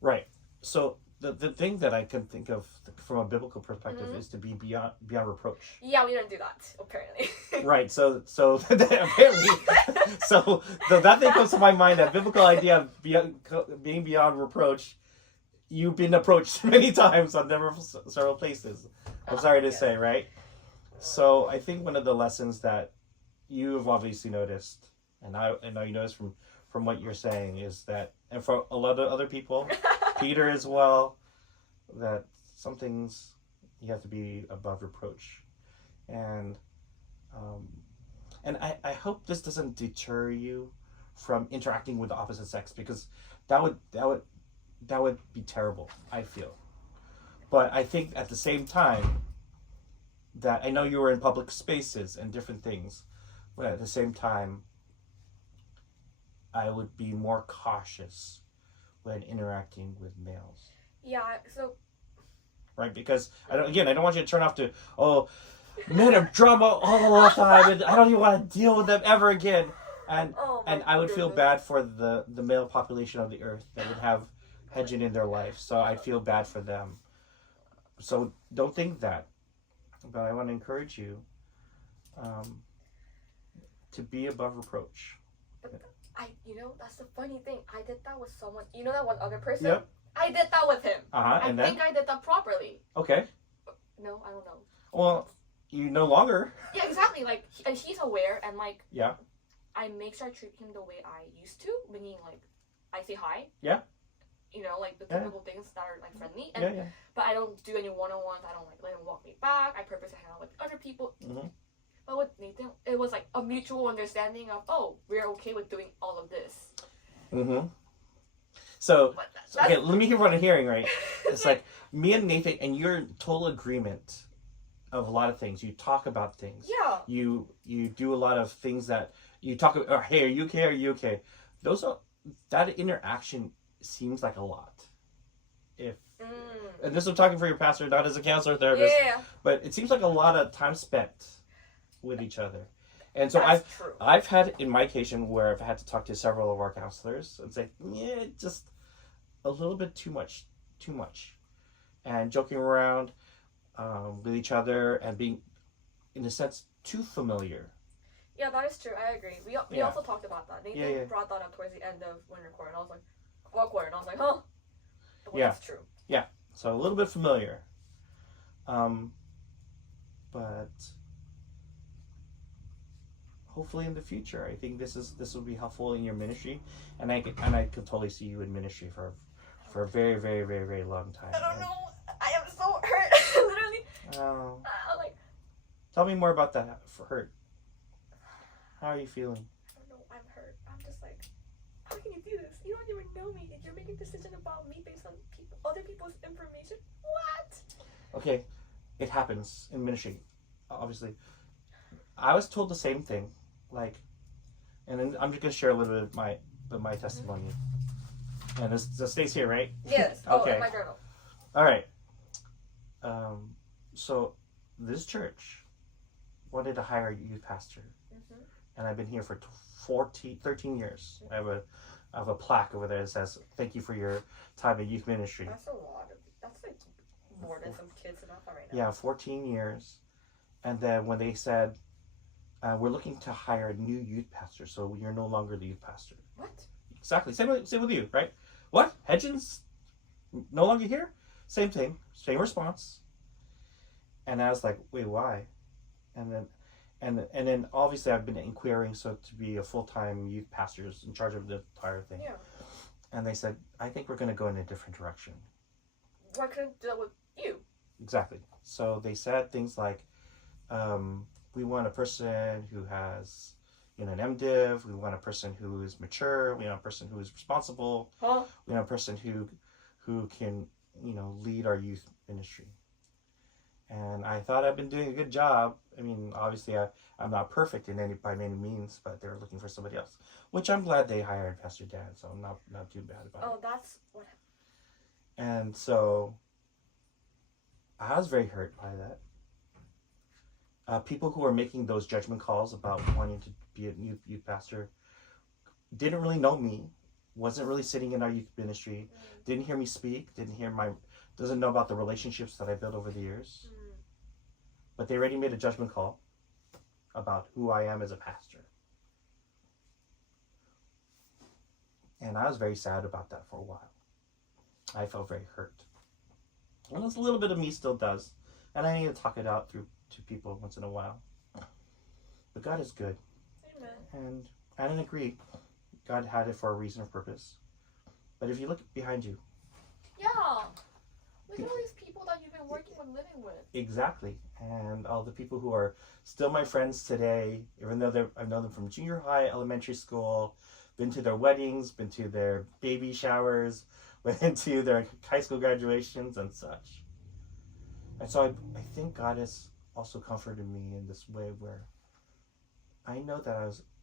Right. So the thing that I can think of from a biblical perspective Mhm. is to be beyond reproach. yeah, we didn't do that apparently. Right. So apparently, so that thing comes to my mind. That biblical idea of being beyond reproach. You've been approached many times on several places. I'm sorry to Yeah. say, right? So I think one of the lessons that you have obviously noticed, and I know you noticed from what you're saying, is that, and for a lot of other people, Peter as well, that some things you have to be above reproach, and I hope this doesn't deter you from interacting with the opposite sex, because that would be terrible, I feel. But I think at the same time that I know you were in public spaces and different things, but at the same time I would be more cautious when interacting with males. yeah, so Right? Because I don't want you to turn off to, oh, men are drama all the time and I don't even want to deal with them ever again. And oh my I would feel goodness. bad for the male population of the earth that would have hedging in their life. So I feel bad for them. So don't think that. But I want to encourage you to be above reproach. That's the funny thing. I did that with someone. You know that one other person? Yep. I did that with him. Uh-huh. I And then? think I did that properly. Okay. No, I don't know. Well, you no longer. Yeah, exactly. Like, and he's aware, and like, Yeah. I make sure I treat him the way I used to, meaning like, I say hi. Yeah. You know, like the Yeah. typical things that are like friendly. And, Yeah, yeah. But I don't do any one-on-ones. I don't like let him walk me back. I purposely hang out with other people. Mhm. But with Nathan, it was like a mutual understanding of, oh, we're okay with doing all of this. Mm-hmm. So, But okay, let me hear what I'm hearing, right? It's like me and Nathan, and you're in total agreement of a lot of things. You talk about things. yeah. You do a lot of things that you talk about. Or, hey, are you okay? Are you okay? That interaction seems like a lot. And this I'm talking for your pastor, not as a counselor therapist, Yeah. but it seems like a lot of time spent with each other. And so That's true. I've had in my occasion where I've had to talk to several of our counselors and say, yeah, just a little bit too much, and joking around with each other and being, in a sense, too familiar. Yeah, that is true. I agree. We Yeah. also talked about that. Nathan Yeah. brought that up towards the end of Winter Court, and I was like, awkward. And I was like, huh. But Yeah. that's true. So a little bit familiar. But hopefully in the future, I think this will be helpful in your ministry, and I can totally see you in ministry for a very, very, very, very long time. I don't know. I am so hurt. Literally. I'm like, Tell me more about that hurt. How are you feeling? I don't know. I'm hurt. I'm just like, how can you do this? You don't even know me, and you're making a decision about me based on other people's information. What? Okay, it happens in ministry, obviously. I was told the same thing, like, and then I'm just gonna share a little bit of my testimony, and this stays here, right? Yes. Okay. In my journal. All right. So this church wanted to hire a youth pastor and I've been here for 13 years. I have a plaque over there that says, "Thank you for your time in youth ministry." That's a lot. That's like more than some kids in Alpha right now. Yeah, 14 years. And then when they said, we're looking to hire a new youth pastor, so you're no longer the youth pastor. What? Exactly. Same with you, right? What? Hedgens no longer here? Same thing. Same response. And I was like, wait, why? And then obviously I've been inquiring so to be a full-time youth pastor is in charge of the entire thing. Yeah. And they said, I think we're going to go in a different direction. Why couldn't do that with you? Exactly. So they said things like, we want a person who has, an MDiv. We want a person who is mature. We want a person who is responsible. Huh? We want a person who can, lead our youth ministry. And I thought I've been doing a good job. I mean, obviously I'm not perfect by any means, but they're looking for somebody else, which I'm glad they hired Pastor Dan. So I'm not too bad about it. Oh, that's what. And so I was very hurt by that. People who are making those judgment calls about wanting to be a youth pastor didn't really know me, wasn't really sitting in our youth ministry, didn't hear me speak, doesn't know about the relationships that I built over the years. But they already made a judgment call about who I am as a pastor. And I was very sad about that for a while. I felt very hurt. And a little bit of me still does. And I need to talk it out to people once in a while. But God is good. Amen. And I didn't agree. God had it for a reason or purpose. But if you look behind you. Yeah. Look at all these people that you've been working with, living with. Exactly. And all the people who are still my friends today, even though I've known them from junior high, elementary school, been to their weddings, been to their baby showers, went to their high school graduations and such. And so I think God has also comforted me in this way where I know that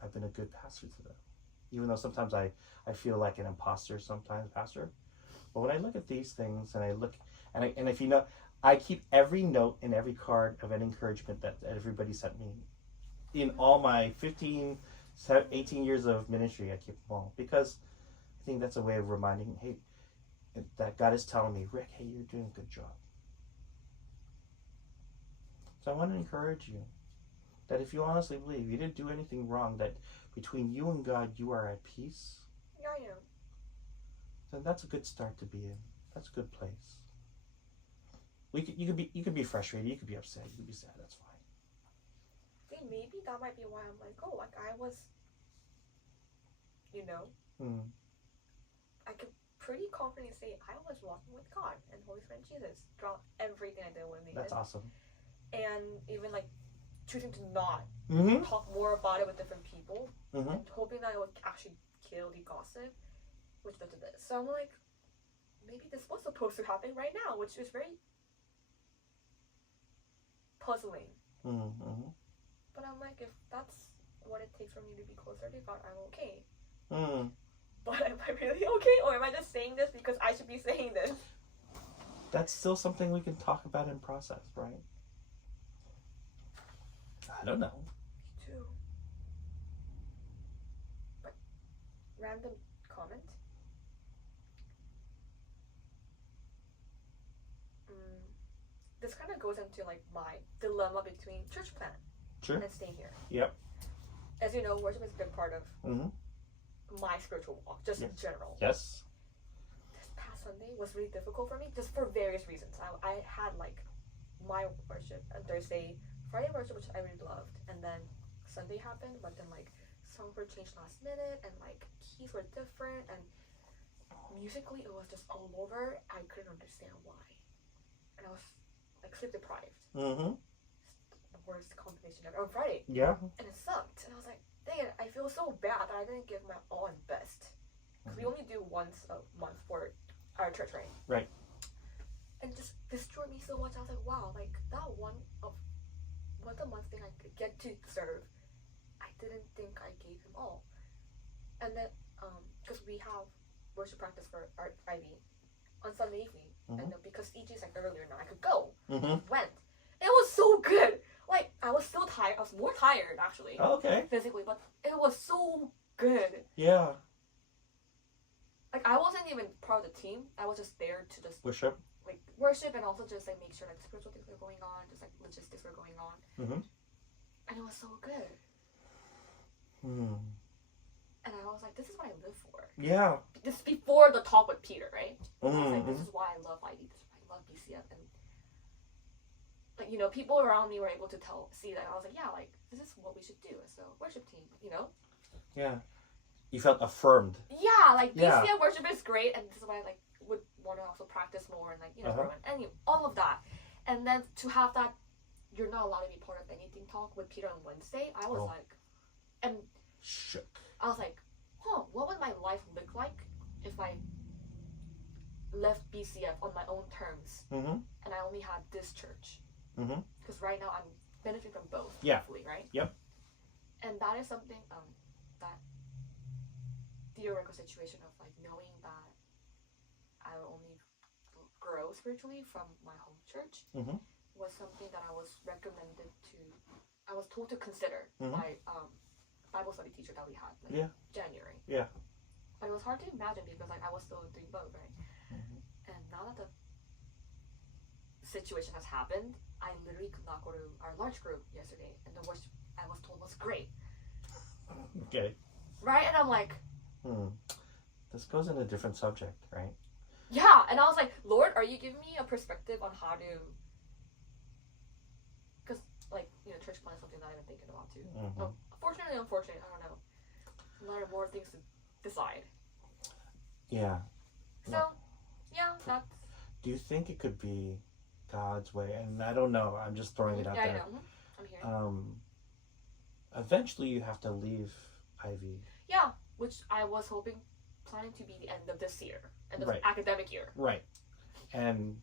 I've been a good pastor to them. Even though sometimes I feel like an imposter sometimes, pastor. But when I look at these things and I look, and if you know, I keep every note and every card of an encouragement that everybody sent me. In all my 18 years of ministry, I keep them all. Because I think that's a way of reminding, hey, that God is telling me, Rick, hey, you're doing a good job. So I want to encourage you that if you honestly believe you didn't do anything wrong, that between you and God, you are at peace, Yeah, I am. then that's a good start to be in. That's a good place. You could be frustrated, you could be upset, you could be sad, that's fine. See, maybe that might be why I'm like, oh, like I was, I could pretty confidently say I was walking with God and Holy Spirit and Jesus throughout everything I did with me. That's awesome. And even like choosing to not Mm-hmm. talk more about it with different people Mm-hmm. and hoping that it would actually kill the gossip, which led to this. So I'm like, maybe this was supposed to happen right now, which is very puzzling. Mm-hmm. But I'm like, if that's what it takes for me to be closer to God, I'm okay. Mm. But am I really okay? Or am I just saying this because I should be saying this? That's still something we can talk about and process, right? I don't know. Me too. But random comment. This kind of goes into like my dilemma between church plant Sure. and staying here. Yep. As you know, worship is a big part of Mm-hmm. my spiritual walk, just in general. Yes. This past Sunday was really difficult for me, just for various reasons. I had like my worship on Thursday, Friday worship, which I really loved, and then Sunday happened, but then like songs were changed last minute, and like keys were different, and musically it was just all over. I couldn't understand why, and I was like sleep deprived. Mm-hmm. The worst combination ever on Friday, Yeah. and it sucked. And I was like, dang it, I feel so bad that I didn't give my all and best. Because we only do once a month for our church, right? Right. And just destroyed me so much. I was like, wow, like that one a month thing I could get to serve, I didn't think I gave him all. And then, because we have worship practice for our Ivy on Sunday evening, and then because EG's like earlier now, I could go. Mm-hmm. Went. It was so good. Like I was still tired. tired. I was more tired actually, Oh, okay. physically, but it was so good. Yeah. Like I wasn't even part of the team. I was just there to just Worship. like worship and also just like make sure like spiritual things were going on, just like logistics were going on, Mm-hmm. and it was so good. Hmm. And I was like, this is what I live for. Yeah. This is before the talk with Peter, right? I was like, Mm-hmm. this is why I love IB. This is why I love BCF, and like you know, people around me were able to see that. I was like, yeah, like this is what we should do as a worship team, you know? Yeah. You felt affirmed. Yeah, like Yeah. BCF worship is great, and this is why I like would want to also practice more and like you know Uh-huh. grow and all of that, and then to have that, you're not allowed to be part of anything talk with Peter on Wednesday. I was Oh. like, and Shook. I was like, huh, what would my life look like if I left BCF on my own terms Mm-hmm. and I only had this church? Mm-hmm. Because right now I'm benefiting from both, Yeah. hopefully, right? Yep. And that is something that theoretical situation of like knowing that I will only grow spiritually from my home church Mhm. was something that I was I was told to consider Mhm. by Bible study teacher that we had like Yeah. January. Yeah. But it was hard to imagine because like I was still doing both, right? Mhm. And now that the situation has happened, I literally could not go to our large group yesterday, and the worship I was told was great, Okay. right? And I'm like, This goes in a different subject, right? yeah, and I was like, Lord, are you giving me a perspective on how to? Because like you know, church plan is something that I've been thinking about too. Mhm. Well, fortunately, unfortunately, I don't know. There are more things to decide. Yeah. So, yeah, that's Do you think it could be God's way? And I don't know. I'm just throwing it out yeah, I there. know. I'm hearing. Eventually, you have to leave Ivy. Yeah, which I was hoping, planning to be the end of this year, end of Right. the academic year. Right. And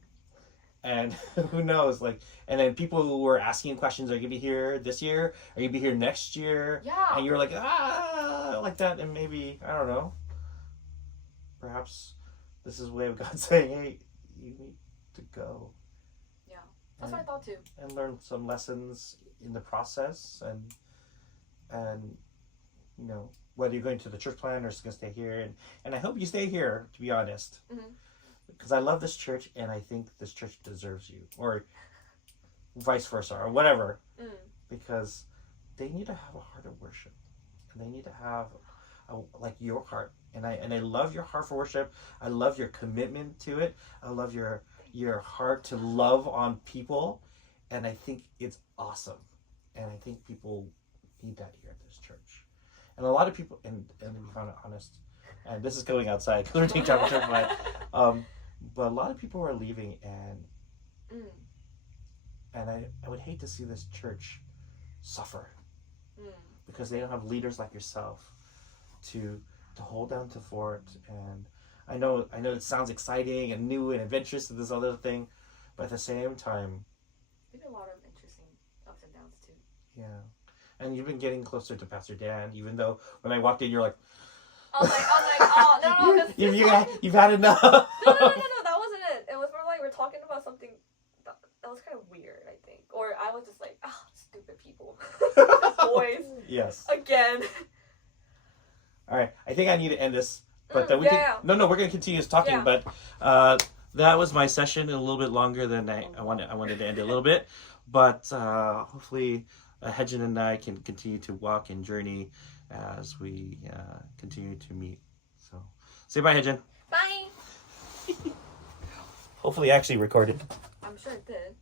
who knows? Like, and then people who were asking questions, are you gonna be here this year? Are you gonna be here next year? Yeah. And you were like, like that, and maybe I don't know. Perhaps this is a way of God saying, "Hey, you need to go Yeah, that's what I thought too. and learn some lessons in the process, and you know whether you're going to the church plan or just gonna stay here, and I hope you stay here. To be honest, Mhm. because I love this church, and I think this church deserves you, or vice versa, or whatever, because they need to have a heart of worship, and they need to have like your heart. And I love your heart for worship. I love your commitment to it. I love your heart to love on people, and I think it's awesome. And I think people need that here at this church. And a lot of people, and to be honest, and this is going outside because we're doing chapel church, but a lot of people are leaving, and I would hate to see this church suffer because they don't have leaders like yourself to hold down to fort. And I know it sounds exciting and new and adventurous and this other thing, but at the same time, Maybe a lot of interesting ups and downs too. yeah. And you've been getting closer to Pastor Dan, even though when I walked in, you're like, I was like, oh no, this you've had enough. no, that wasn't it. It was more like we're talking about something that was kind of weird, I think, or I was just like, stupid people, boys, Yes. again. All right. I think I need to end this, but then we can. yeah. No, we're gonna continue talking. Yeah. But that was my session, a little bit longer than I wanted to end it a little bit, but hopefully, Hedgen and I can continue to walk and journey as we continue to meet. So, say bye, Hedgen. Bye. Hopefully, actually recorded. I'm sure it did.